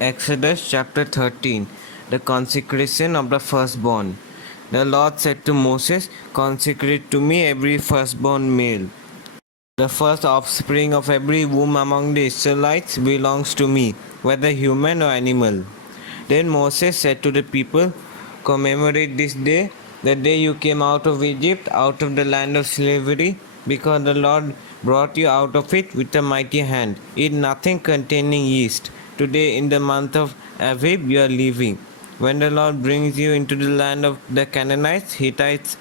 Exodus chapter 13. The consecration of the firstborn. The Lord said to Moses, "Consecrate to me every firstborn male. The first offspring of every womb among the Israelites belongs to me, whether human or animal." Then Moses said to the people, "Commemorate this day, the day you came out of Egypt, out of the land of slavery, because the Lord brought you out of it with a mighty hand. Eat nothing containing yeast. Today, in the month of Aviv, you are leaving. When the Lord brings you into the land of the Canaanites, Hittites,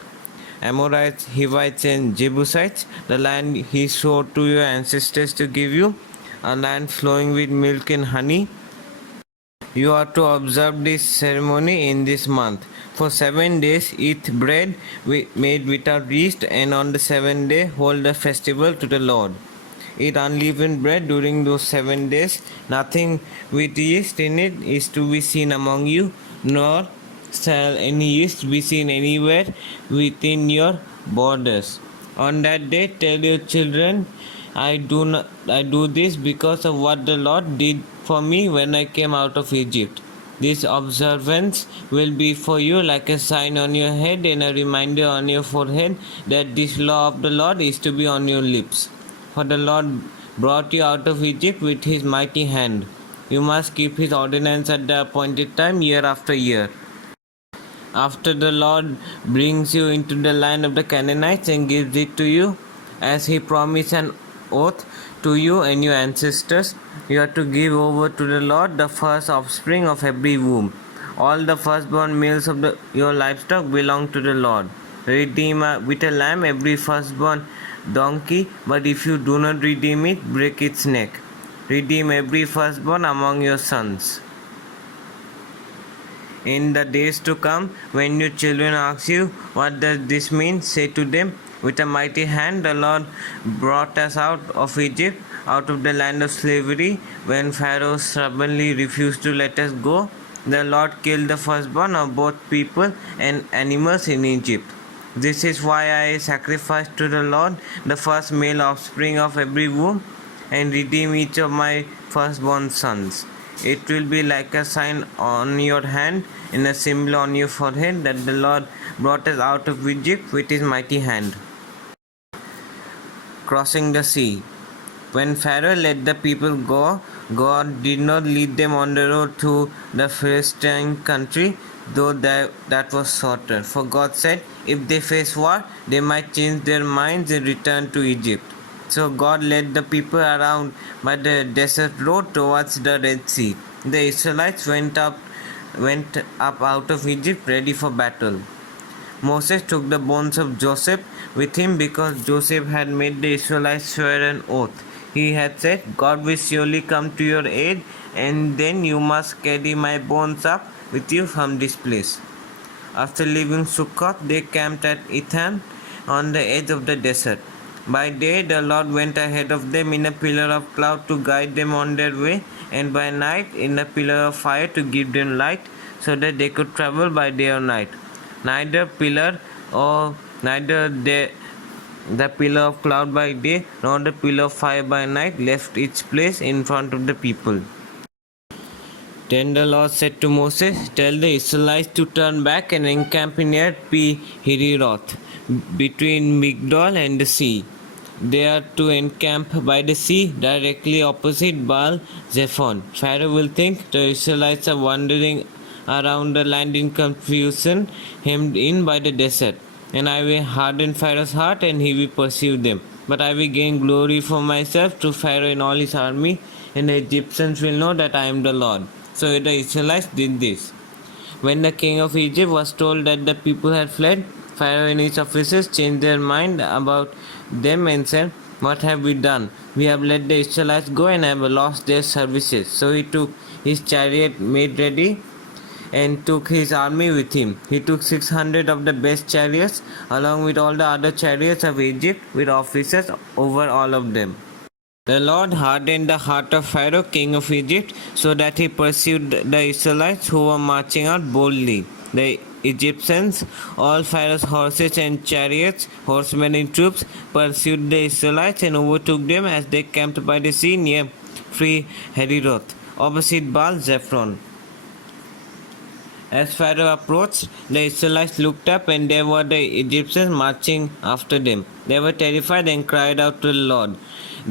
Amorites, Hivites, and Jebusites, the land he swore to your ancestors to give you, a land flowing with milk and honey. You are to observe this ceremony in this month. For 7 days eat bread made without yeast, and on the 7th day hold a festival to the Lord. Eat unleavened bread during those 7 days. Nothing with yeast in it is to be seen among you, nor shall any yeast be seen anywhere within your borders. On that day tell your children, I do this because of what the Lord did for me when I came out of Egypt. This observance will be for you like a sign on your head and a reminder on your forehead that this law of the Lord is to be on your lips. For the Lord brought you out of Egypt with his mighty hand. You must keep his ordinance at the appointed time, year after year. After the Lord brings you into the land of the Canaanites and gives it to you, as he promised an oath to you and your ancestors, you are to give over to the Lord the first offspring of every womb. All the firstborn males of your livestock belong to the Lord. Redeem with a lamb every firstborn donkey, but if you do not redeem it, break its neck. Redeem every firstborn among your sons. In the days to come, when your children ask you, "What does this mean?" say to them, "With a mighty hand the Lord brought us out of Egypt, out of the land of slavery. When Pharaoh stubbornly refused to let us go, the Lord killed the firstborn of both people and animals in Egypt. This is why I sacrifice to the Lord the first male offspring of every womb, and redeem each of my firstborn sons. It will be like a sign on your hand and a symbol on your forehead that the Lord brought us out of Egypt with his mighty hand." Crossing the sea. When Pharaoh let the people go, God did not lead them on the road to the Philistine country, though that was shorter. For God said, if they face war, they might change their minds and return to Egypt. So God led the people around by the desert road towards the Red Sea. The Israelites went up out of Egypt ready for battle. Moses took the bones of Joseph with him because Joseph had made the Israelites swear an oath. He had said, "God will surely come to your aid, and then you must carry my bones up with you from this place." After leaving Succoth, they camped at Etham on the edge of the desert. By day the Lord went ahead of them in a pillar of cloud to guide them on their way, and by night in a pillar of fire to give them light, so that they could travel by day or night. Neither the pillar of cloud by day nor the pillar of fire by night left its place in front of the people. Then the Lord said to Moses, "Tell the Israelites to turn back and encamp near Pi-Hiroth, between Migdol and the sea. They are to encamp by the sea, directly opposite Baal Zephon. Pharaoh will think the Israelites are wandering around the land in confusion, hemmed in by the desert. And I will harden Pharaoh's heart, and he will pursue them. But I will gain glory for myself to Pharaoh and all his army, and the Egyptians will know that I am the Lord." So the Israelites did this. When the king of Egypt was told that the people had fled, Pharaoh and his officers changed their mind about them and said, "What have we done? We have let the Israelites go and have lost their services." So he took his chariot made ready and took his army with him. He took 600 of the best chariots, along with all the other chariots of Egypt, with officers over all of them. The Lord hardened the heart of Pharaoh, king of Egypt, so that he pursued the Israelites who were marching out boldly. The Egyptians, all Pharaoh's horses and chariots, horsemen in troops, pursued the Israelites and overtook them as they camped by the sea near Pi-Hahiroth. opposite Baal Zephon. As Pharaoh approached, the Israelites looked up, and there were the Egyptians marching after them. They were terrified and cried out to the Lord.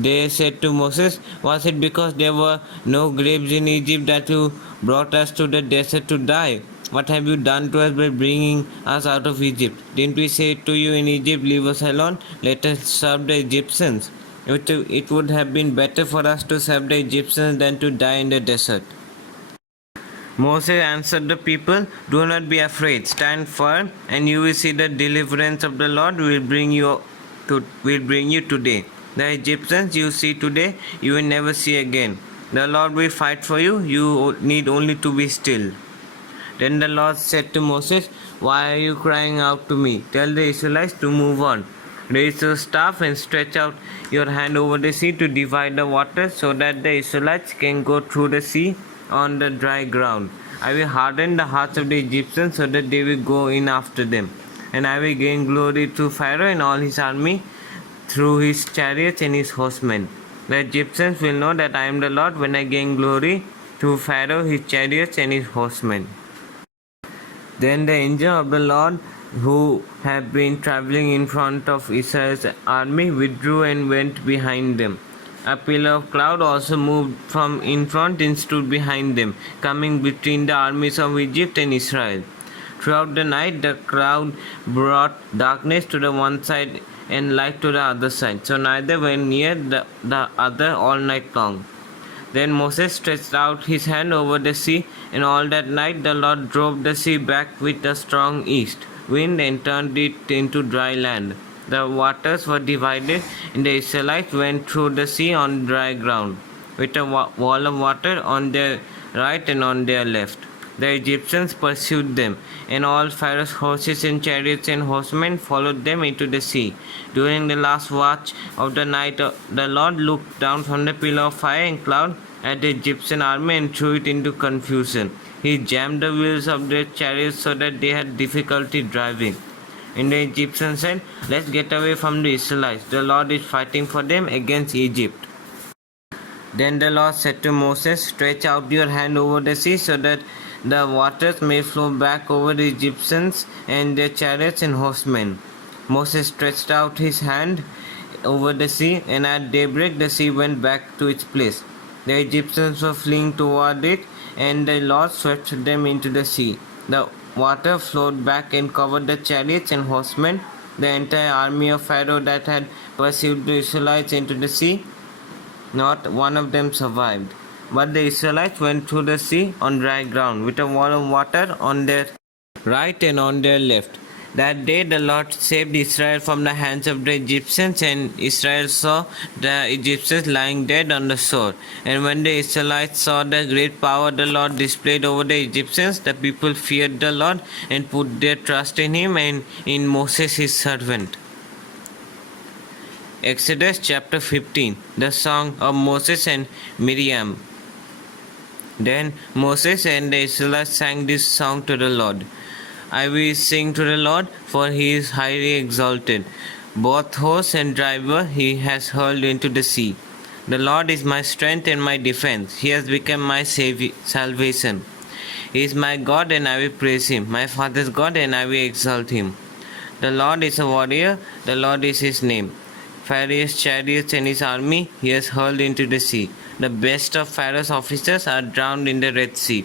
They said to Moses, "Was it because there were no grapes in Egypt that you brought us to the desert to die? What have you done to us by bringing us out of Egypt? Didn't we say to you in Egypt, 'Leave us alone, let us serve the Egyptians'? It would have been better for us to serve the Egyptians than to die in the desert." Moses answered the people, "Do not be afraid. Stand firm, and you will see the deliverance of the Lord will bring you today. The Egyptians you see today, you will never see again. The Lord will fight for you. You need only to be still." Then the Lord said to Moses, "Why are you crying out to me? Tell the Israelites to move on. Raise your staff and stretch out your hand over the sea to divide the waters so that the Israelites can go through the sea on the dry ground. I will harden the hearts of the Egyptians so that they will go in after them. And I will gain glory through Pharaoh and all his army, through his chariots and his horsemen. The Egyptians will know that I am the Lord when I gain glory through Pharaoh, his chariots and his horsemen." Then the angel of the Lord, who had been traveling in front of Israel's army, withdrew and went behind them. A pillar of cloud also moved from in front and stood behind them, coming between the armies of Egypt and Israel. Throughout the night, the cloud brought darkness to the one side and light to the other side, so neither were near the other all night long. Then Moses stretched out his hand over the sea, and all that night the Lord drove the sea back with a strong east wind and turned it into dry land. The waters were divided, and the Israelites went through the sea on dry ground, with a wall of water on their right and on their left. The Egyptians pursued them, and all Pharaoh's horses and chariots and horsemen followed them into the sea. During the last watch of the night, the Lord looked down from the pillar of fire and cloud at the Egyptian army and threw it into confusion. He jammed the wheels of their chariots so that they had difficulty driving. And the Egyptians said, "Let's get away from the Israelites. The Lord is fighting for them against Egypt." Then the Lord said to Moses, "Stretch out your hand over the sea so that the waters may flow back over the Egyptians and their chariots and horsemen." Moses stretched out his hand over the sea, and at daybreak the sea went back to its place. The Egyptians were fleeing toward it, and the Lord swept them into the sea. The water flowed back and covered the chariots and horsemen, the entire army of Pharaoh that had pursued the Israelites into the sea. Not one of them survived. But the Israelites went through the sea on dry ground, with a wall of water on their right and on their left. That day the Lord saved Israel from the hands of the Egyptians, and Israel saw the Egyptians lying dead on the shore. And when the Israelites saw the great power the Lord displayed over the Egyptians, the people feared the Lord and put their trust in him and in Moses his servant. Exodus chapter 15, the song of Moses and Miriam. Then Moses and the Israelites sang this song to the Lord. "I will sing to the Lord, for he is highly exalted. Both horse and driver he has hurled into the sea. The Lord is my strength and my defense. He has become my salvation. He is my God, and I will praise him, my father's God, and I will exalt him. The Lord is a warrior, the Lord is his name. Pharaoh's chariots and his army he has hurled into the sea. The best of Pharaoh's officers are drowned in the Red Sea.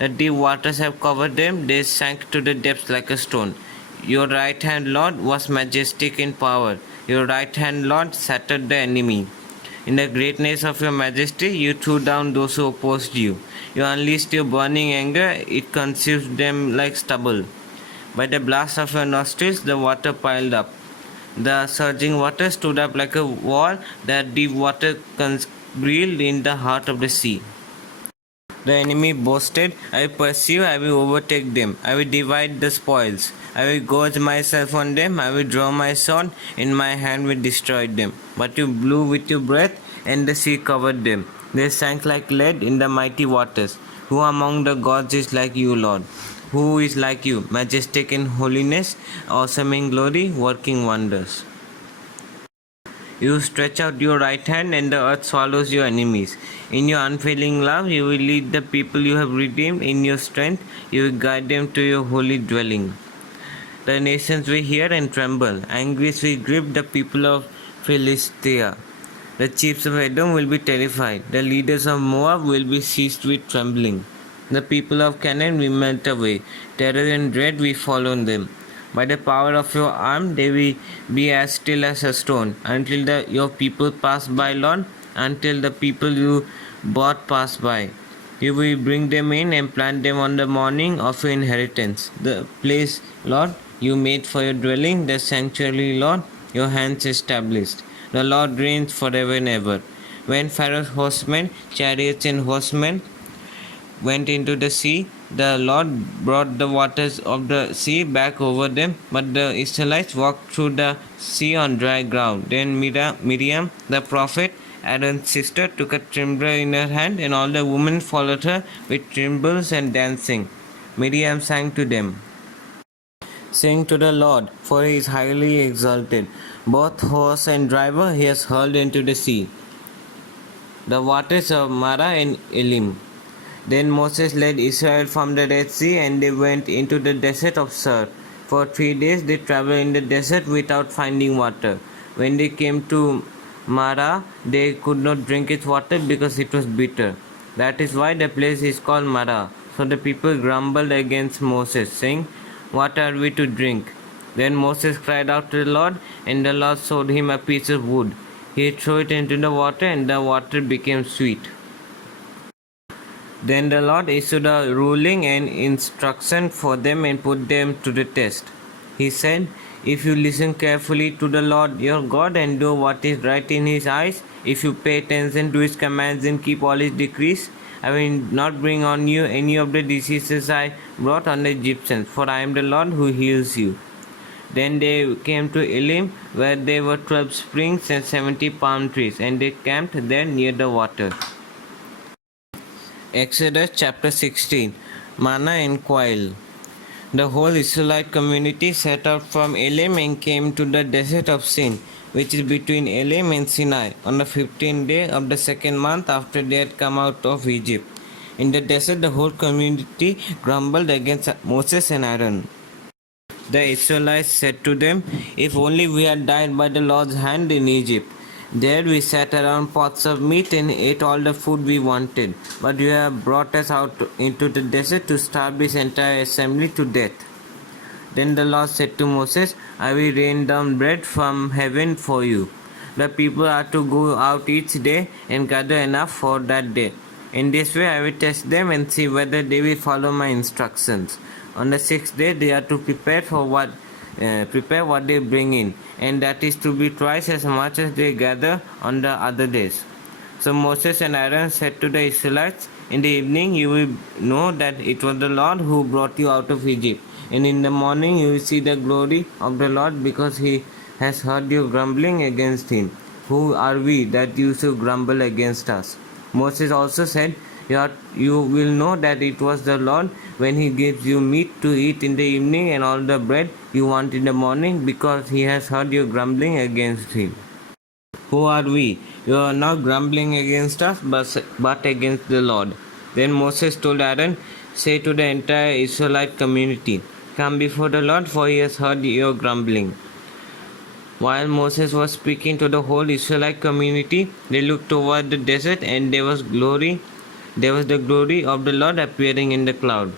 The deep waters have covered them, they sank to the depths like a stone. Your right hand, Lord, was majestic in power. Your right hand, Lord, shattered the enemy. In the greatness of your majesty, you threw down those who opposed you. You unleashed your burning anger, it consumed them like stubble. By the blast of your nostrils, the water piled up. The surging water stood up like a wall, the deep water congealed in the heart of the sea. The enemy boasted, I will pursue, I will overtake them, I will divide the spoils. I will gorge myself on them, I will draw my sword, in my hand will destroy them. But you blew with your breath, and the sea covered them. They sank like lead in the mighty waters. Who among the gods is like you, Lord? Who is like you, majestic in holiness, awesome in glory, working wonders? You stretch out your right hand, and the earth swallows your enemies. In your unfailing love, you will lead the people you have redeemed. In your strength, you will guide them to your holy dwelling. The nations will hear and tremble. Anguish will grip the people of Philistia. The chiefs of Edom will be terrified. The leaders of Moab will be seized with trembling. The people of Canaan will melt away. Terror and dread will follow them. By the power of your arm, they will be as still as a stone, until your people pass by, Lord, until the people you bought pass by. You will bring them in and plant them on the morning of your inheritance. The place, Lord, you made for your dwelling, the sanctuary, Lord, your hands established. The Lord reigns forever and ever. When Pharaoh's horsemen, chariots, and horsemen went into the sea, the Lord brought the waters of the sea back over them, but the Israelites walked through the sea on dry ground. Then Miriam, the prophet, Aaron's sister, took a timbrel in her hand, and all the women followed her with timbrels and dancing. Miriam sang to them, "Sing to the Lord, for he is highly exalted. Both horse and driver he has hurled into the sea, the waters of Marah and Elim." Then Moses led Israel from the Red Sea, and they went into the desert of Shur. For 3 days they traveled in the desert without finding water. When they came to Marah, they could not drink its water because it was bitter. That is why the place is called Marah. So the people grumbled against Moses, saying, "What are we to drink?" Then Moses cried out to the Lord, and the Lord showed him a piece of wood. He threw it into the water, and the water became sweet. Then the Lord issued a ruling and instruction for them and put them to the test. He said, "If you listen carefully to the Lord your God and do what is right in his eyes, if you pay attention to his commands and keep all his decrees, I will not bring on you any of the diseases I brought on the Egyptians, for I am the Lord who heals you." Then they came to Elim, where there were 12 springs and 70 palm trees, and they camped there near the water. Exodus chapter 16. Manna and quail. The whole Israelite community set out from Elim and came to the desert of Sin, which is between Elim and Sinai, on the 15th day of the second month after they had come out of Egypt. In the desert, the whole community grumbled against Moses and Aaron. The Israelites said to them, "If only we had died by the Lord's hand in Egypt. There we sat around pots of meat and ate all the food we wanted. But you have brought us out into the desert to starve this entire assembly to death." Then the Lord said to Moses, "I will rain down bread from heaven for you. The people are to go out each day and gather enough for that day. In this way I will test them and see whether they will follow my instructions. On the 6th day they are to prepare what they bring in, and that is to be twice as much as they gather on the other days." So Moses and Aaron said to the Israelites, "In the evening you will know that it was the Lord who brought you out of Egypt, and in the morning you will see the glory of the Lord, because he has heard your grumbling against him. Who are we that you should grumble against us?" Moses also said, "You will know that it was the Lord when he gives you meat to eat in the evening and all the bread you want in the morning, because he has heard your grumbling against him. Who are we? You are not grumbling against us, but against the Lord." Then Moses told Aaron, "Say to the entire Israelite community, 'Come before the Lord, for he has heard your grumbling.'" While Moses was speaking to the whole Israelite community, they looked toward the desert, and there was the glory of the Lord appearing in the cloud.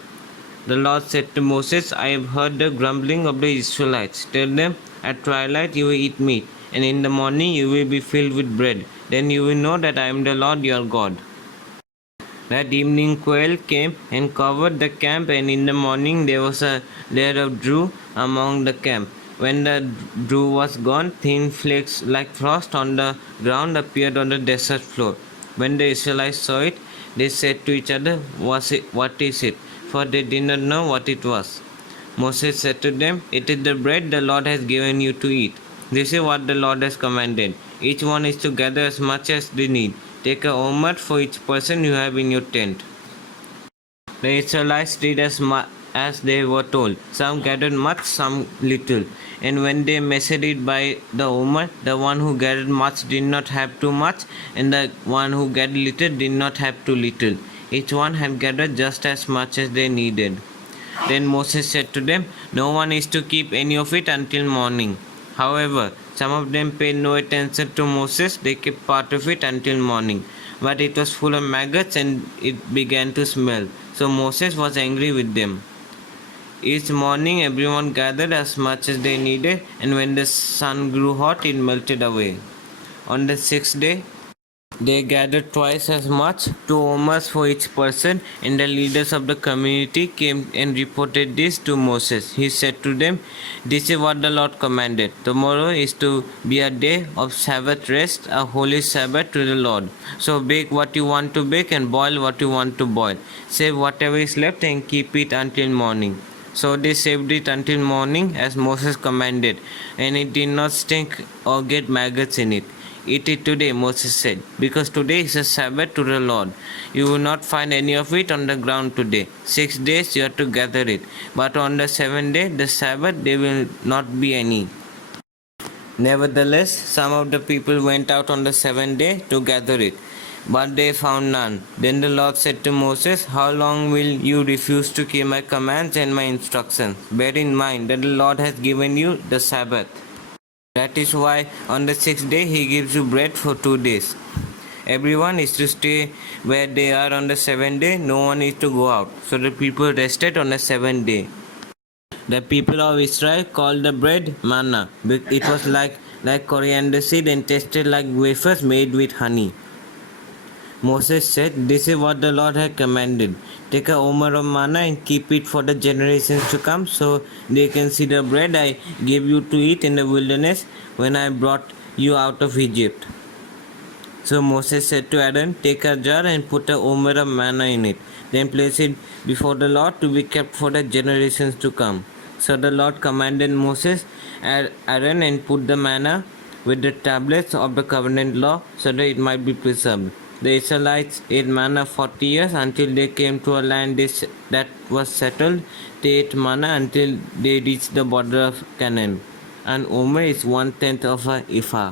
The Lord said to Moses, "I have heard the grumbling of the Israelites. Tell them, at twilight you will eat meat, and in the morning you will be filled with bread. Then you will know that I am the Lord your God." That evening quail came and covered the camp, and in the morning there was a layer of dew among the camp. When the dew was gone, thin flakes like frost on the ground appeared on the desert floor. When the Israelites saw it, they said to each other, "What is it?" For they did not know what it was. Moses said to them, "It is the bread the Lord has given you to eat. This is what the Lord has commanded. Each one is to gather as much as they need. Take a omer for each person you have in your tent." The Israelites did as they were told. Some gathered much, some little. and when they measured it by the omer, the one who gathered much did not have too much, and the one who gathered little did not have too little. Each one had gathered just as much as they needed. Then Moses said to them, "No one is to keep any of it until morning." However, some of them paid no attention to Moses. They kept part of it until morning. But it was full of maggots and it began to smell. So Moses was angry with them. Each morning everyone gathered as much as they needed, and when the sun grew hot, it melted away. On the sixth day, they gathered twice as much, 2 omers for each person, and the leaders of the community came and reported this to Moses. He said to them, "This is what the Lord commanded. Tomorrow is to be a day of Sabbath rest, a holy Sabbath to the Lord. So bake what you want to bake and boil what you want to boil. Save whatever is left and keep it until morning." So they saved it until morning as Moses commanded, and it did not stink or get maggots in it. "Eat it today," Moses said, "because today is a Sabbath to the Lord. You will not find any of it on the ground today. 6 days you are to gather it, but on the 7th day, the Sabbath, there will not be any." Nevertheless, some of the people went out on the 7th day to gather it, but they found none. Then the Lord said to Moses, "How long will you refuse to keep my commands and my instructions? Bear in mind that the Lord has given you the Sabbath. That is why on the 6th day he gives you bread for 2 days. Everyone is to stay where they are on the 7th day. No one is to go out." So the people rested on the 7th day. The people of Israel called the bread manna. It was like coriander seed and tasted like wafers made with honey. Moses said, "This is what the Lord had commanded. Take a omer of manna and keep it for the generations to come, so they can see the bread I gave you to eat in the wilderness when I brought you out of Egypt." So Moses said to Aaron, "Take a jar and put a omer of manna in it. Then place it before the Lord to be kept for the generations to come." So the Lord commanded Moses, Aaron, and put the manna with the tablets of the covenant law so that it might be preserved. The Israelites ate manna 40 years until they came to a land that was settled. They ate manna until they reached the border of Canaan. An omer is 1/10 of an ephah.